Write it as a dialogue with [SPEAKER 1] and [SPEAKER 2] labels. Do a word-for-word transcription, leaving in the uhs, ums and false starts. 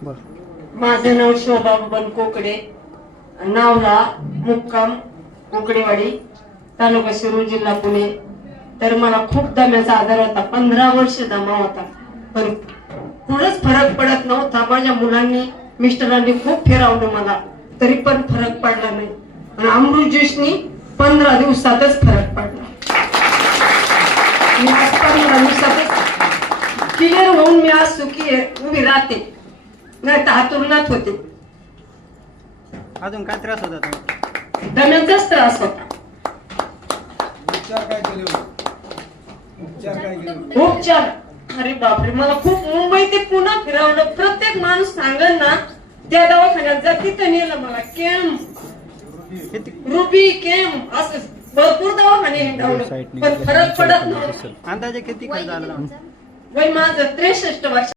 [SPEAKER 1] माझं नाव शोभा बबन कोकडे, नावला मुक्काम कोकडेवाडी, तालुका शिरूर, जिल्हा पुणे. तर मला खूप दम्याचा आजार होता, पंधरा वर्ष दमा होता, पण कुठंच फरक पडत नव्हता. माझ्या मुलांनी मिस्टरांनी खूप फिरवलं मला, तरी पण फरक पडला नाही. आणि अमृत ज्यूसनी पंधरा दिवसातच फरक पडला. मी आज पंधरा दिवसातच क्लिअर होऊन मी आज सुखी उभी राहते, नाही तर हातुरणात होते.
[SPEAKER 2] अजून काय त्रास होता तुम्हाला?
[SPEAKER 1] दम्याचाच त्रास होता.
[SPEAKER 3] उपचार काय केले उपचार काय केले
[SPEAKER 1] उपचार अरे बापरे, मला खूप मुंबई ते पुन्हा फिरवलं. प्रत्येक माणूस सांगल ना त्या दवाखान्यात जा, तिथं नेलं मला. केम रुबी केम असं भरपूर दवाखाने हिंडवलं, पण फरक पडत नव्हता.
[SPEAKER 2] अंदाजे किती खर्च आला?
[SPEAKER 1] वय माझं त्रेसष्ट वर्ष.